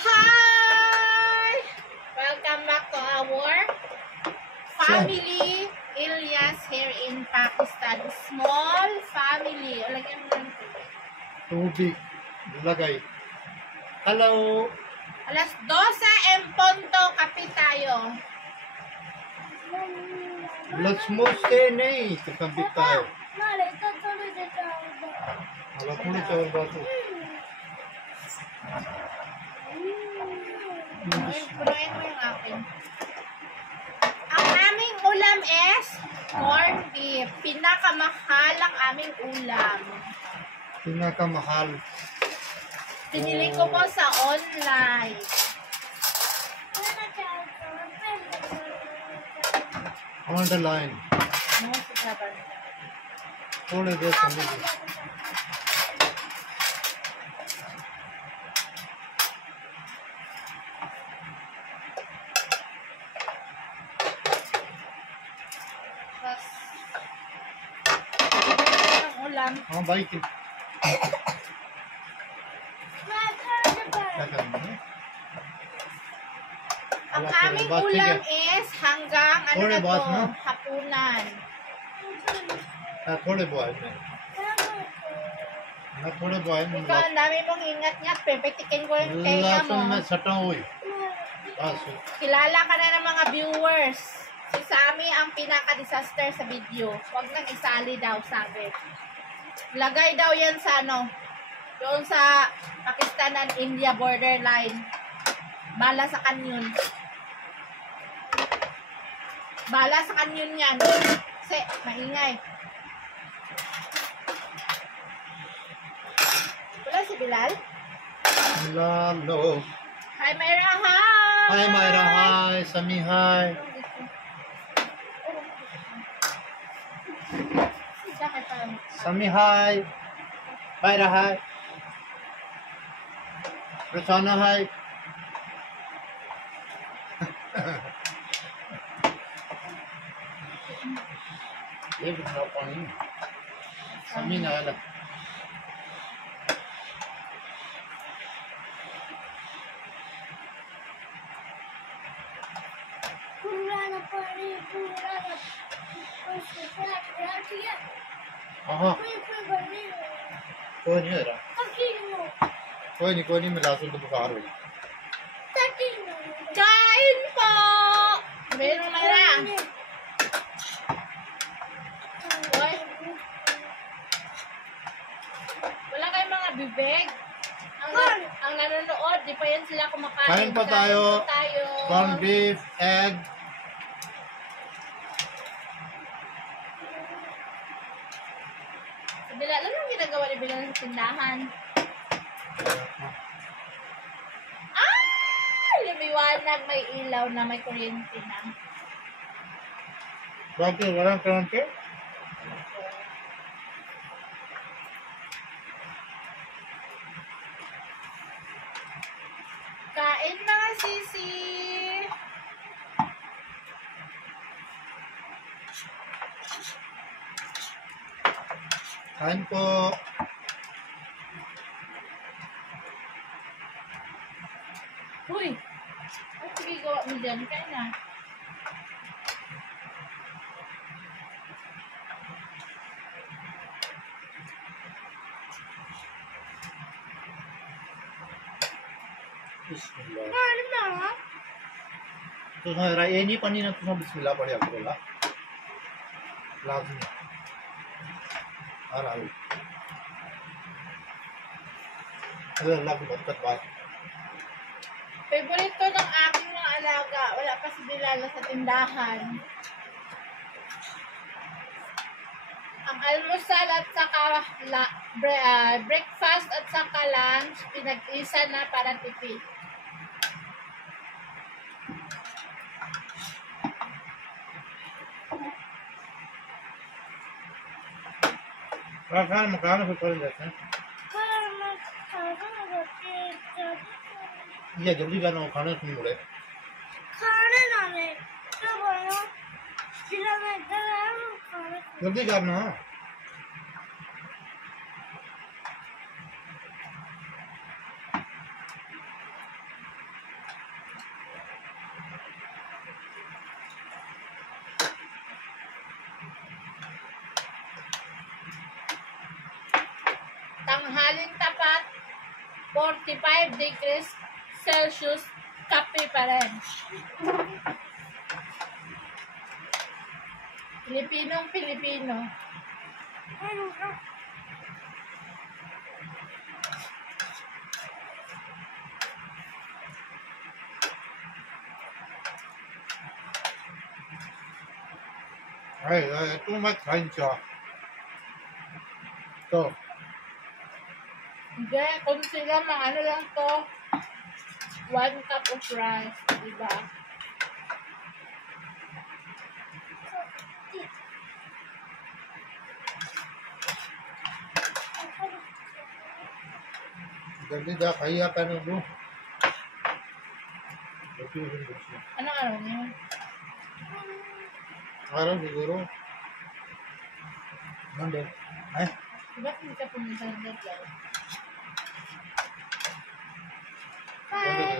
Hi! Welcome back to our family. Ilyas here in Pakistan. Small family. O, lagyan mo lang ito. Tubig. Lagay. Hello. Alas 12 en punto, kape tayo. Let's मोस्टे नहीं तो कब बिकता है अगर थोड़ी चावल बात हो Punuin mo yung akin. Ang aming ulam is corned beef. Pinakamahal ang aming ulam. Pinakamahal. Pinili ko po sa online. On the line. No, sigaban. थोड़े देर समझिए Tapos, ang ulam. हाँ भाई क्या करना है Ang Wala, aming ba't ulam sige? is hanggang ano Sorry, na boss, to, no? hapunan. थोड़े बॉयल में ना थोड़े बॉयल में Ikaw, ang dami mong ingat-ngat. Pepetikin ko yung tenga लहसुन mo. में सटा हुई बस Kilala ka na ng mga viewers. Si Sammy ang pinaka-disaster sa video. Huwag nang isali daw, sabi. Lagay daw yan sa ano, doon sa Pakistan and India borderline. Bala sa kanyon. Bala sa kanyon yan. Kasi, maingay. Wala si Bilal? लालो Hi, Myra. Hi! हाय मायरा हाय समी हाय समी हाय मायरा हाय रचाना हाय ये बिठा पानी समी ना आला हाँ कोई नहीं रहा कोई नहीं मिला तो बुखार हो Kain po! Meron Myra. Hoy. Wala kayong mga bibig? Ang nanonood, di pa yan sila kumakain. Kain pa tayo. Kain pa tayo. corned beef egg Si Bilal, ano ang ginagawa ni Bilal sa tindahan? Lumiwanag, may ilaw na, may kuryente na. बाकी गरम करन के Kain mga sisi! kain po Uy! Ano sige gawa mo dyan? Kain na. बिस्मिल्लाह Kain na ha? तो जरा ये नहीं पानी ना तुम बिस्मिल्लाह पढ़े आपको बोला लाजमी और आलू अरे अल्लाह की बरकत बात Favorito ng aking mga alaga. Wala pa si Bilal sa tindahan. Ang almusal at saka breakfast at saka lunch, pinag-isa na para tipid. खाना मकान पे कर जाते हैं ये जल्दी करना हो खाने सुन मुड़े जल्दी करना Galing tapat, 45 degrees Celsius, kape pa rin. Pilipinong Pilipino. Ay, ito naman kain siya. Ito. Hindi, kung sila ano lang to, 1 cup of rice, diba? Jadi dah kaya ka na bro. Anong araw niyo? Araw siguro. Monday. Ay, Diba hindi ka pumunta ng dyan? Monday.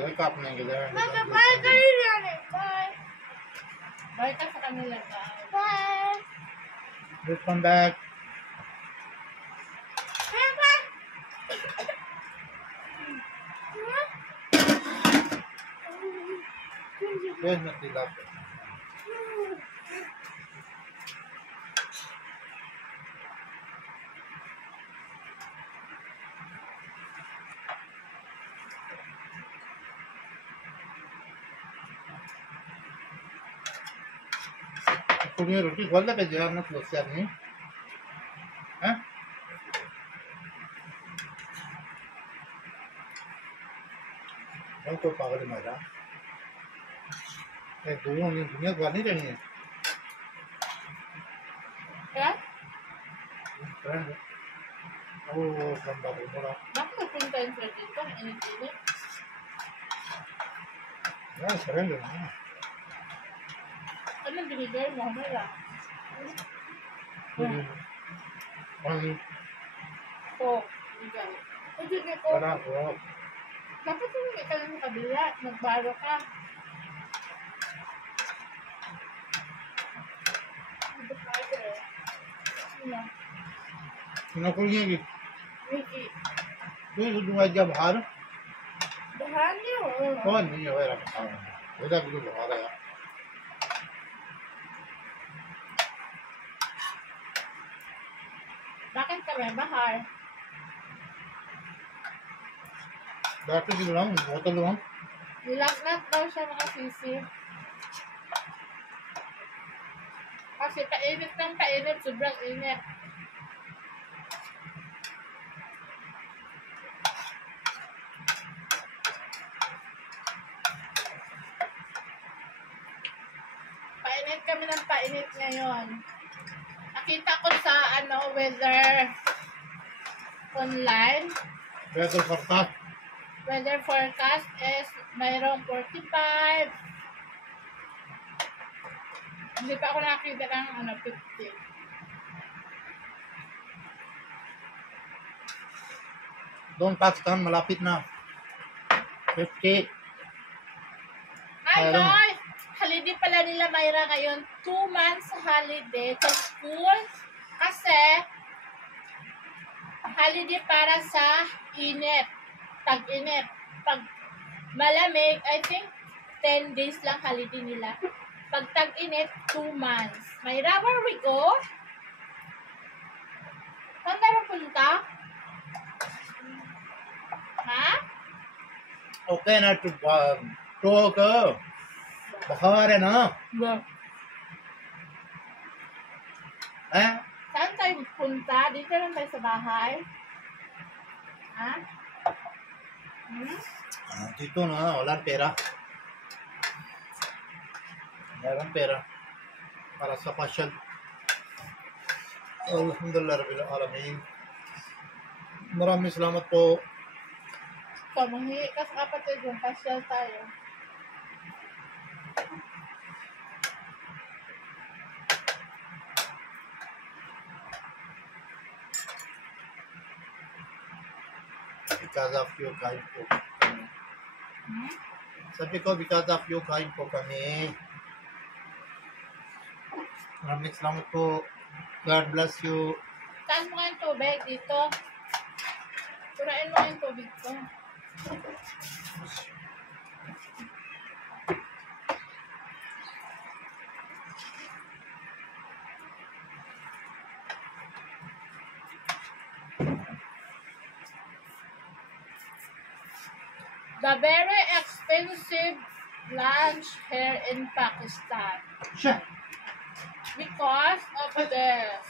Wake up na yung gila. Bye! Bye! Bye ka sa kanila, guys. Bye! Let's come back. Yes, not the love. तुम्हें रोटी खोल दे जरा मत लो सर नहीं हैं हमको पागल मारा ये दोनों ने दुनिया को नहीं रहनी है Kaya? फ्रेंड ओ बंदा बोला Bakit napunta yung sir dito? Init-init. यार फ्रेंड है Anong binigay mo? Mala. पानी Coke. Binigay. O, sige ko. बड़ा हुआ Dapat hindi ka lang sa kabila. Nagbaro ka. Hindi pa ito. Sino? Nakul की Ricky. तू दूंगा जब हार Bahan niyo. कौन नहीं है रखा वैसा भी तो हारा है Bakit kami bahar? डॉक्टर की बुलाऊं बोतल लूं Nilagnat daw siya mga sisi. Kasi painit ng painit. Sobrang init. Painit kami ng painit ngayon. Nakita ko sa weather online. वैसे करता Weather forecast is mayroong 45. Hindi pa ako nakita ng 50. दोन Pakistan malapit na 50 Hi Meron. guys! Holiday pala nila Mayra ngayon. 2 months holiday sa school. Kasi holiday para sa init. Tag-init. Pag malamig, I think 10 days lang holiday nila. Pag tag-init, 2 months. Mayra, where we go? Saan tayo punta? Ha? Okay ना तो बुखार है ना हैं Saan tayo punta? Dito lang tayo sa bahay. Ha? dito na walang pera meron pera para sa pasyal alhamdulillah rabbil alamin maraming salamat po So, manghihi ka sa kapatid yung pasyal tayo. because of you kain po kami. Sabi ko because of you kain po kami maraming salamat po God bless you Saan mo nga yung tubig dito? Sirain mo yung tubig ko. The very expensive lunch here in Pakistan Sure. because of this.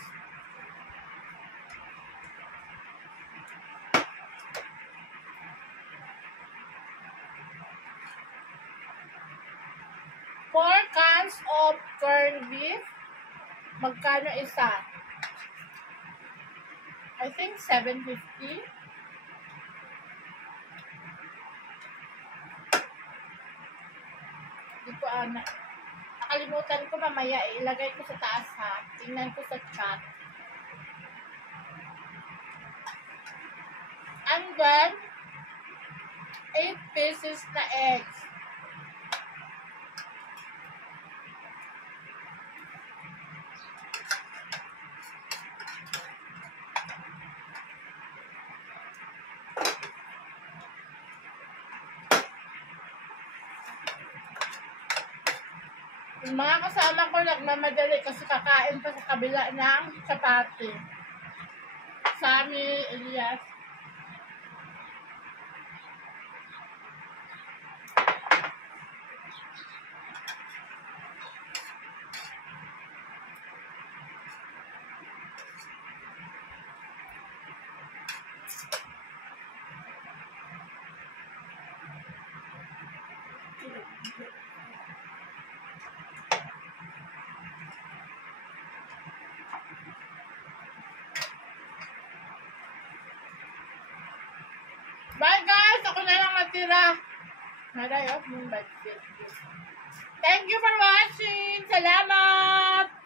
Four cans of corned beef. Magkano isa? I think 750. Hindi ko nakalimutan ko mamaya. Ilagay ko sa taas ha. Tingnan ko sa chat. And then, 8 pieces na eggs. Yung mga kasama ko nagmamadali kasi kakain pa sa kabila ng chapati. Sami, Elias. Bye guys! Ako na lang natira. Naday off mong budget. Thank you for watching! Salamat!